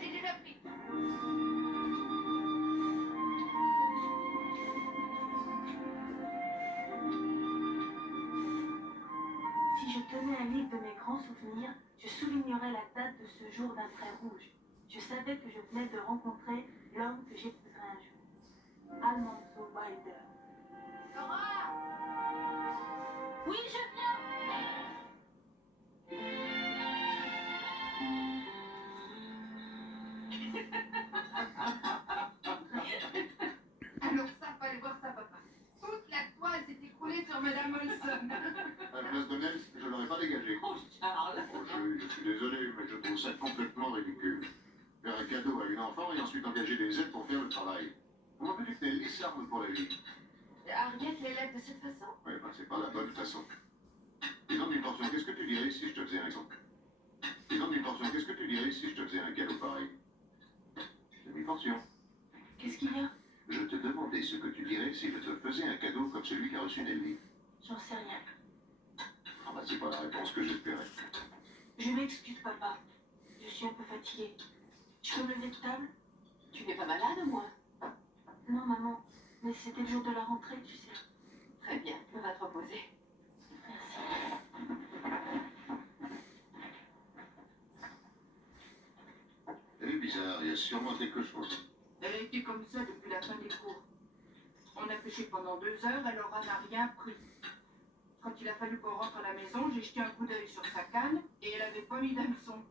J'ai déjà pris. Si je tenais un livre de mes grands souvenirs, je soulignerais la date de ce jour d'un trait rouge. Je savais que je venais de rencontrer l'homme que j'épouserais un jour. Almanzo Wilder. Laura! Oui, je viens! Alors ça, fallait voir ça, papa. Toute la toile s'est écroulée sur Madame Olson. À la place de Nels, je l'aurais pas dégagé. Oh, Charles! Oh, je suis désolé, mais je trouve ça complètement ridicule. Faire un cadeau à une enfant et ensuite engager des aides pour faire le travail. Vous m'avez dit que Nelly s'arme pour la vie. Harriet l'élève de cette façon? Oui, ben c'est pas la bonne façon. Dis donc, une portion, qu'est-ce que tu dirais si je te faisais un exemple? Dis donc, une portion, qu'est-ce que tu dirais si je te faisais un cadeau pareil? Demi-portion. Qu'est-ce qu'il y a? Je te demandais ce que tu dirais si je te faisais un cadeau comme celui qu'a reçu Nelly. J'en sais rien. Ah bah c'est pas la réponse que j'espérais. Je m'excuse, papa. Je suis un peu fatiguée. Je peux me lever de table? Tu n'es pas malade, moi? Non, maman. Mais c'était le jour de la rentrée, tu sais. Très bien, on va te reposer. Merci. Elle est bizarre, il y a sûrement quelque chose. Elle a été comme ça depuis la fin des cours. On a pêché pendant 2 heures, elle aura n'a rien pris. Quand il a fallu qu'on rentre à la maison, j'ai jeté un coup d'œil sur sa canne et elle avait pas mis d'hameçon.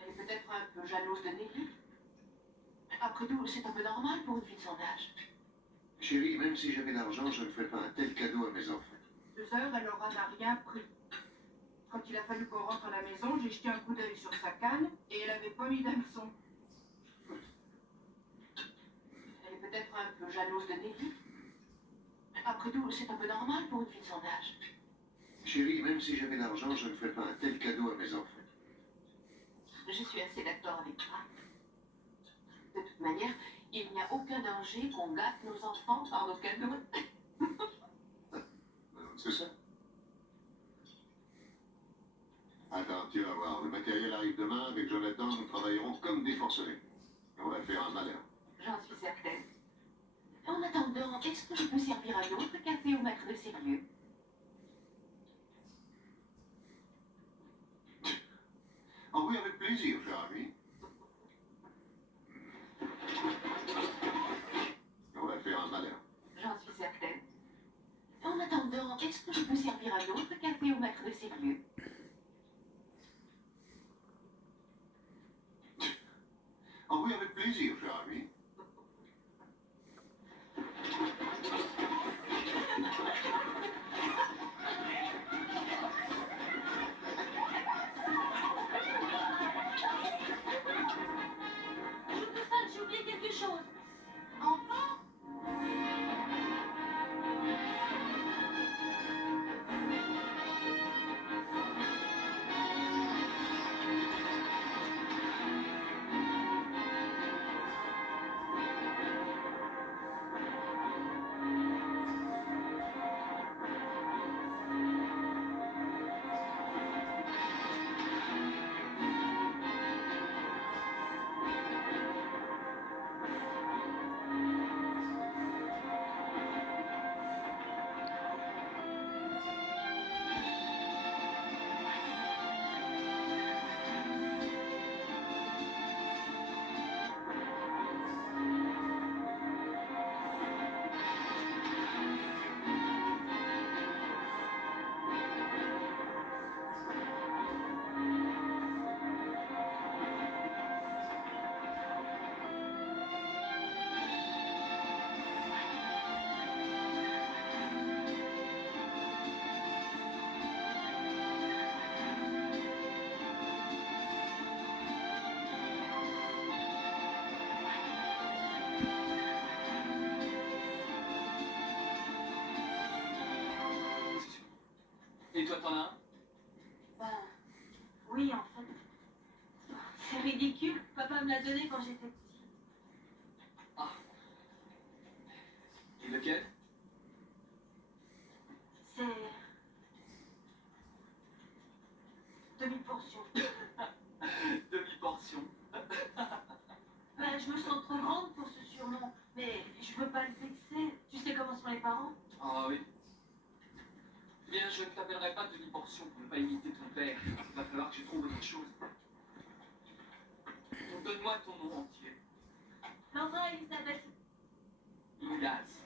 Elle est peut-être un peu jalouse de Nelly. Après tout, c'est un peu normal pour une fille de son âge. Chérie, même si j'avais l'argent, je ne ferais pas un tel cadeau à mes enfants. 2 heures, elle aura n'a rien pris. Quand il a fallu qu'on rentre à la maison, j'ai jeté un coup d'œil sur sa canne et elle avait pas mis d'hameçon. Elle est peut-être un peu jalouse de Nelly. Après tout, c'est un peu normal pour une fille de son âge. Chérie, même si j'avais l'argent, je ne ferais pas un tel cadeau à mes enfants. Je suis assez d'accord avec toi. De toute manière, il n'y a aucun danger qu'on gâte nos enfants par nos cadeaux. C'est ça. Attends, tu vas voir, le matériel arrive demain, avec Jonathan, nous travaillerons comme des forcenés. On va faire un malheur. J'en suis certaine. En attendant, est-ce que je peux servir un autre café au maître de ces lieux? Oh oui, avec plaisir, cher ami. On va faire un malheur. J'en suis certaine. En attendant, est-ce que je peux servir un autre café au maître de ces lieux? Oh oui, avec plaisir, cher ami. Toute seule, j'ai oublié quelque chose. Enfant? Et toi, t'en as un? Ben, oui, en fait. C'est ridicule. Papa me l'a donné quand j'étais petit. Ah. Et lequel? C'est... demi-portion. Demi-portion. Ben, je me sens trop grande pour ce surnom, mais je veux pas le vexer. Tu sais comment sont les parents? Ah oui. Bien, je ne t'appellerai pas demi-portion pour ne pas imiter ton père. Il va falloir que je trouve autre chose. Donne-moi ton nom entier. Laura Elisabeth. Igaz.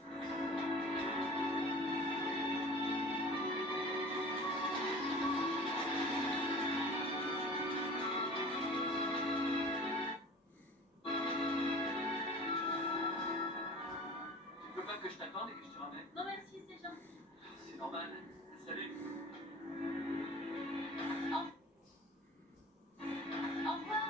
Tu veux pas que je t'attende et que je te ramène? Non merci, c'est gentil. C'est normal. Salut. Au revoir.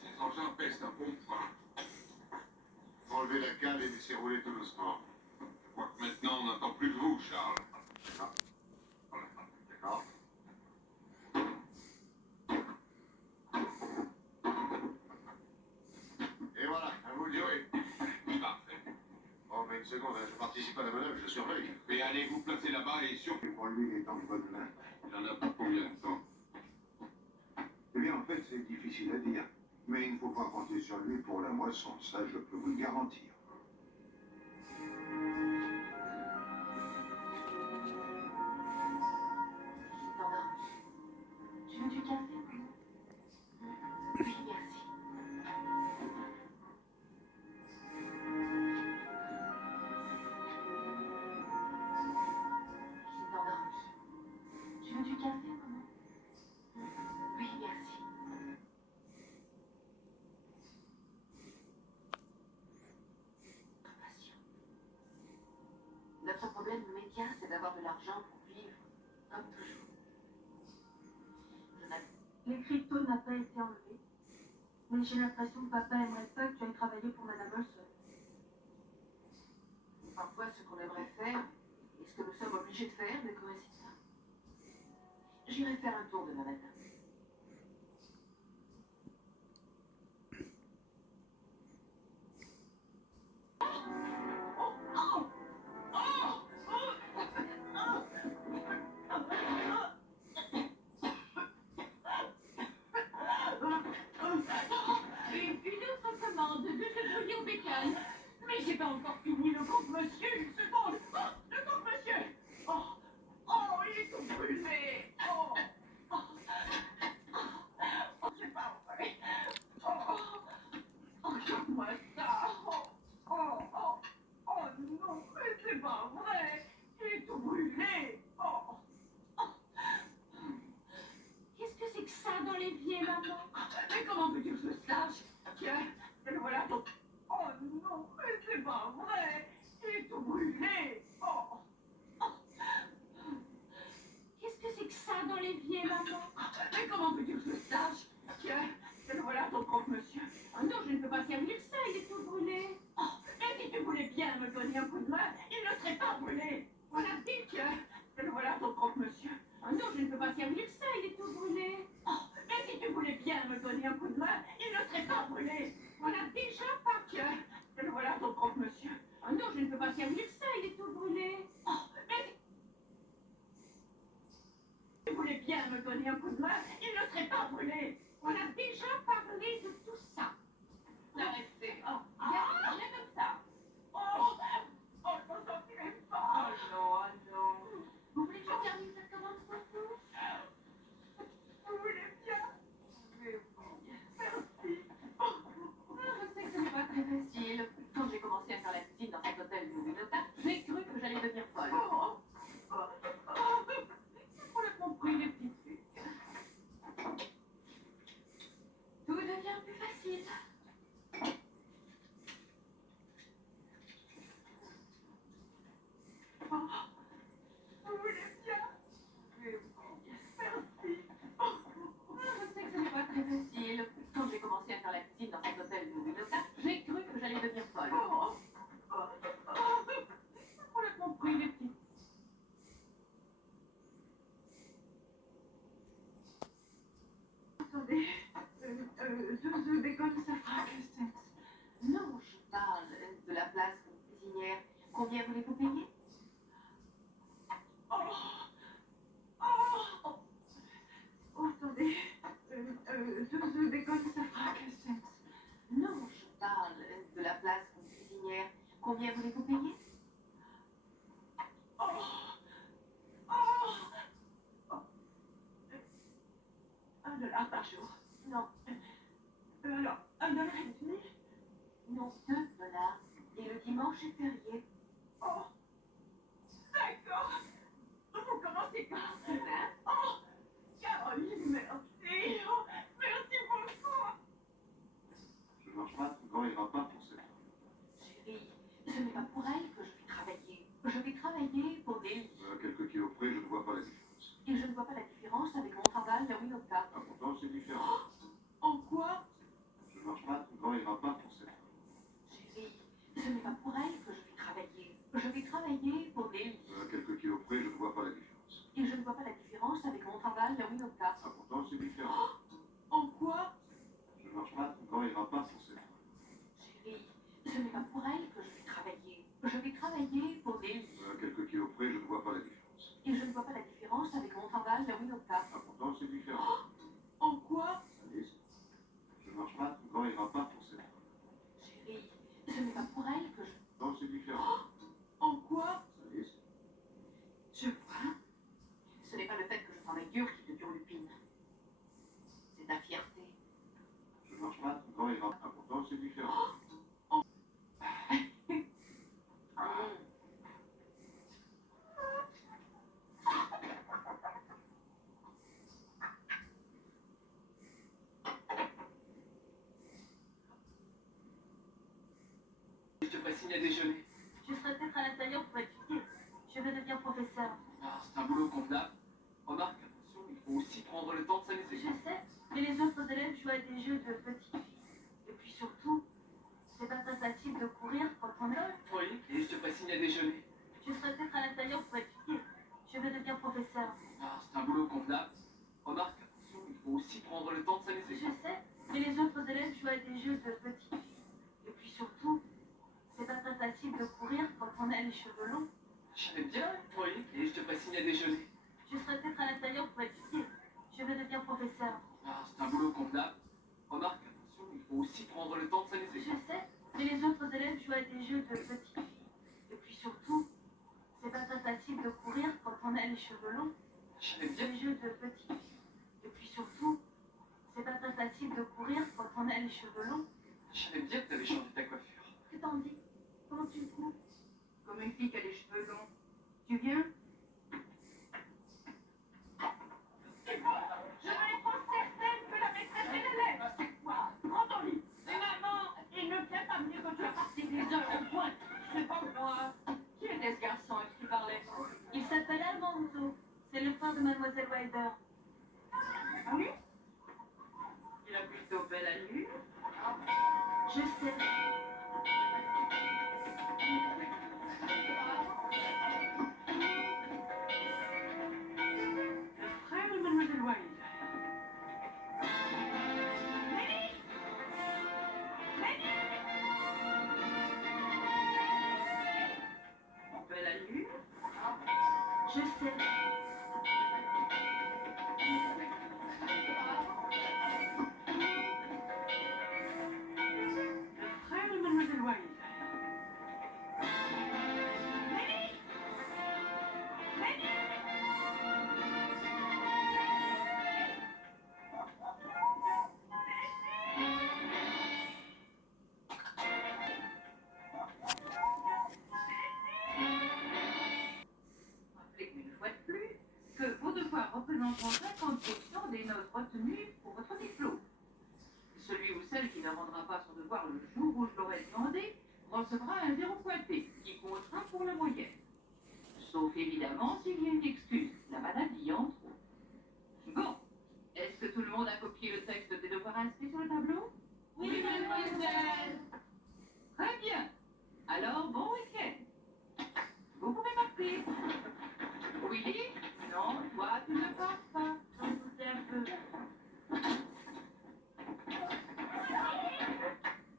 Ces engins pèsent un bon poids. Enlevez la cale et laissez rouler tout doucement. Je crois que maintenant on n'entend plus de vous, Charles. D'accord. D'accord. Et voilà, à vous de jouer. Parfait. Oh, mais une seconde, hein, je participe à la manœuvre, je surveille. Et allez vous placer là-bas et surtout. Pour lui, il est en bonne main. Il en a pour combien de temps? Eh bien, en fait, c'est difficile à dire. Mais il ne faut pas compter sur lui pour la moisson, ça je peux vous le garantir. Tu veux du café? Oui, merci. Il s'est endormi. Tu veux du café, maman? Oui, merci. Patient. Notre problème immédiat, c'est d'avoir de l'argent pour vivre, comme toujours. Je n'ai Les cryptos n'a pas été enlevé. Mais j'ai l'impression que papa aimerait pas que tu ailles travailler pour Madame Olson. parfois ce qu'on aimerait faire et ce que nous sommes obligés de faire ne coïncident pas. J'irai faire un tour demain matin. Une autre commande de ce bouillon au bacon. Mais j'ai pas encore fini le croque-monsieur, une seconde. Oh, le croque-monsieur. Oh, oh, il est tout brûlé. Oh, oh, oh, c'est pas vrai. Oh, oh, regarde-moi ça. Oh, oh, oh, oh non, mais c'est pas vrai. Il est tout brûlé. Oh, oh. Qu'est-ce que c'est que ça dans l'évier, maman? Mais comment veux-tu que je le sache? Tiens, le voilà donc. Oh non, mais c'est pas vrai. Il est tout brûlé. Oh, oh. Qu'est-ce que c'est que ça dans l'évier, maman? Mais comment veux-tu que je le sache? Tiens, le voilà ton croque-monsieur. Oh non, je ne peux pas servir ça, il est tout brûlé. Oh, mais si tu voulais bien me donner un coup de main, il ne serait pas brûlé. Voilà, dit, tiens, le voilà ton croque-monsieur. Oh non, je ne peux pas servir ça, il est tout brûlé. Oh, mais si tu voulais bien me donner un coup de main, il ne serait pas brûlé. Voilà déjà pas, tiens, le voilà ton croque-monsieur. Oh non, je ne peux pas servir ça, il est tout brûlé. Oh, mais si tu voulais bien me donner un coup de main, il ne serait pas brûlé. On a déjà parlé de tout ça. Arrêtez. Oh, bien comme ça. Oh, oh, je m'en sortirai pas. Oh non. Vous voulez que je termine cette commande pour vous? Vous voulez bien? Mais oui. Merci. Je sais que ce n'est pas très facile. Quand j'ai commencé à faire la cuisine dans cet hôtel de Winota, j'ai cru que j'allais devenir folle. Oh, oh, oh. On a compris les petits trucs. Tout devient plus par jour. Non. Alors, un dollar et demi? Non, 2 dollars. Et le dimanche est férié. Oh, d'accord. Vous commencez par Hein? Oh, Caroline, merci. Oh, merci beaucoup. Je ne marche pas, ton corps ira pas pour cette femme. Chérie, ce n'est pas pour elle que je vais travailler. Je vais travailler pour Nelly. À quelques kilos près, je ne vois pas la différence. Et je ne vois pas la différence avec mon travail à Winoka. Ah, pourtant, c'est différent. En quoi? Je ne marche pas, ton corps ira pas pour cette femme. Chérie, ce n'est pas pour elle que je vais travailler. Je vais travailler pour Nelly. À quelques kilos près, je ne vois pas la différence. Et je ne vois pas la différence avec mon travail à Winoka. Ah, pourtant, c'est différent. En quoi? Je ne marche pas, ton corps ira pas pour cette femme. Chérie, ce n'est pas pour elle que je vais travailler. Je vais travailler pour Nelly. À quelques kilos près, je ne vois pas la différence. Et je ne vois pas la différence avec mon travail à Winoka. Ah, pourtant, c'est différent. En quoi? Alice, je ne marche pas, ton corps ira pas pour cette femme. Chérie, ce n'est pas pour elle que je... Non, c'est différent. En quoi? Alice, Je vois. Ce n'est pas le fait que je travaille dur qui te turlupine. C'est ta fierté. je ne marche pas, ton corps ira. Ah, pourtant, c'est différent. Je te ferai signe à déjeuner. Je serai peut-être à l'intérieur pour étudier. Je vais devenir professeur. Ah, c'est un boulot convenable. Remarque, attention, il faut aussi prendre le temps de Je s'amuser. sais, mais les autres élèves jouent à des jeux de petites filles. Et puis surtout, c'est pas très facile de courir quand on est là. Oui, et je te ferai signe à déjeuner. Je serai peut-être à l'intérieur pour étudier. Je vais devenir professeur. Ah, c'est un boulot convenable. Remarque, attention, il faut aussi prendre le temps de Je s'amuser. sais, mais les autres élèves jouent à des jeux de petites filles. Et puis surtout, c'est pas très facile de courir quand on a les cheveux longs. J'aime bien. Oui, et je te ferai signe à déjeuner. Je serai peut-être à l'intérieur pour étudier. Je vais devenir professeur. Ah, c'est un boulot convenable. Remarque, attention, il faut aussi prendre le temps de Je s'amuser. sais, mais les autres élèves jouent à des jeux de petites filles. Et puis surtout, c'est pas très facile de courir quand on a les cheveux longs. J'aime bien. Des jeux de petites filles. Et puis surtout, c'est pas très facile de courir quand on a les cheveux longs. J'aime bien que tu avais changé ta coiffure. Que t'en dis? Comment tu me trouves? Comme une fille qui a les cheveux longs. Tu viens? Je vais être certaine que la maîtresse est l'élève. C'est quoi? Prends ton lit. Mais maman, il ne fait pas mieux que tu as passé des heures au point. C'est pas moi. Qui était ce garçon à qui tu parlais? Il s'appelle Almanzo. C'est le frère de Mademoiselle Wilder. Ah oui? Il a plutôt belle allure. Je sais. Le frère de Mademoiselle Wilder. Belle allure. Je sais. Le frère de Mademoiselle Wilder. Rappelez une fois de plus que vos devoirs représenteront 50% des notes retenues pour votre diplôme. Celui ou celle qui ne rendra pas son devoir le jour où je l'aurai demandé recevra un 0 pointé qui comptera pour la moyenne. Sauf évidemment s'il y a une excuse, la maladie entre autres. Bon, est-ce que tout le monde a copié le texte des devoirs inscrits sur le tableau? Oui, mademoiselle. Très bien. Alors, bon week-end. Vous pouvez partir. Oui? Non, toi, tu ne pars pas. J'en doutais un peu.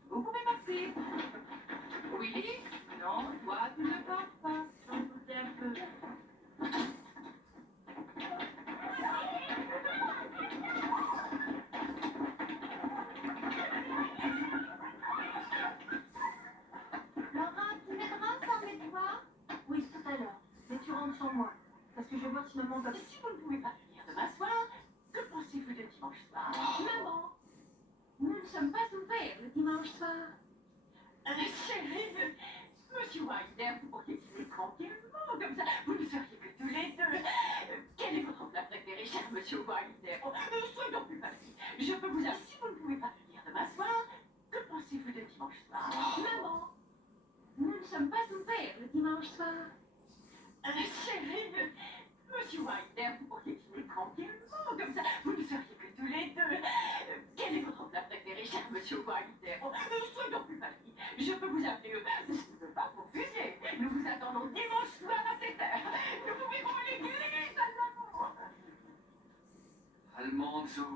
Vous pouvez partir. Oui? Non, toi, tu ne pars pas. J'en doutais un peu. Laura, tu m'aideras à faire mes devoirs? Oui, tout à l'heure. Mais tu rentres sans moi. Parce que je vais voir si maman va... Si vous ne pouvez pas venir demain soir, que pensez-vous de dimanche soir? sommes pas ouverts le dimanche soir. Chérie, monsieur Wilder, vous pourriez dîner tranquillement, comme ça, vous ne seriez que tous les deux. Quel est votre plat préféré, cher monsieur Wilder? Soyons plus faciles. Je peux vous assurer, si vous ne pouvez pas venir demain soir, que pensez-vous de dimanche soir? Maman, nous ne sommes pas ouverts le dimanche soir. Chérie, monsieur Wilder, vous pourriez dîner tranquillement, comme ça, vous ne seriez que tous les deux. Quel est votre plat préféré, cher monsieur Wilder? Soyons plus faciles. Je peux vous appeler, je ne veux pas vous refuser. Nous vous attendons dimanche soir à 7h. Nous pouvons à l'église, allemand. Almanzo.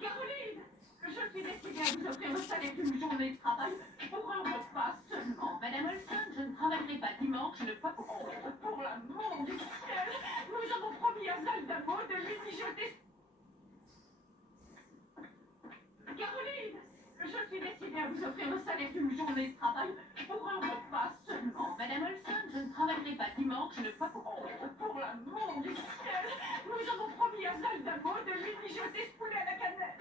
Caroline, je suis décidée à vous offrir le salaire d'une journée de travail pour un repas seulement. Madame Olson, je ne travaillerai pas dimanche, ne pas pour... Oh, pour l'amour du ciel, nous avons promis à Zaldavo de lui mijoter... Caroline, je suis décidée à vous offrir le salaire d'une journée de travail pour un repas seulement. Madame Olson, je ne travaillerai pas dimanche, ne pas pour... Oh, pour l'amour du ciel, nous avons promis à Zaldavo de lui mijoter ce poulet à la cannelle.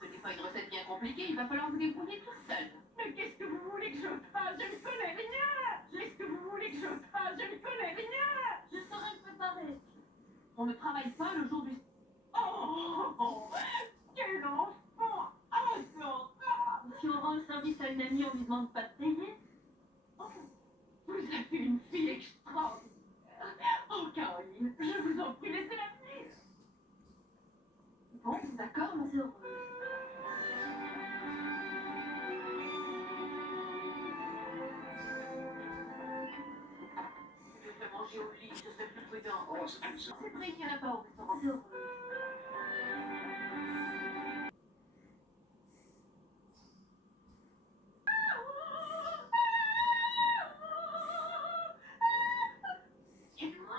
Ce n'est pas une recette bien compliquée, il va falloir vous débrouiller toute seule. Mais qu'est-ce que vous voulez que je fasse? Je ne connais rien. Qu'est-ce que vous voulez que je fasse? Je ne connais rien. Je saurais le préparer. On ne travaille pas le jour du... Oh, quel enfant adorable. Si on rend le service à une amie, on lui demande pas de payer. Oh, vous êtes une fille extraordinaire. Oh, Caroline, je vous en prie, laissez-la venir. Bon, d'accord, monsieur. Je vais manger au lit, ce serait plus prudent. Oh, c'est une C'est vrai qu'il n'y en a pas au restaurant. Et moi?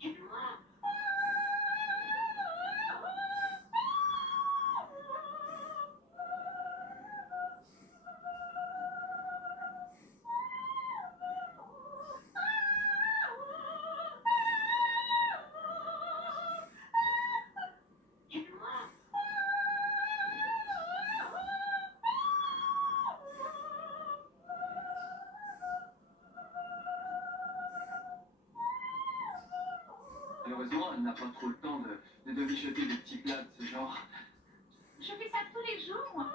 Et moi? Et moi? Malheureusement, elle n'a pas trop le temps de mijoter des petits plats de ce genre. Je fais ça tous les jours, moi.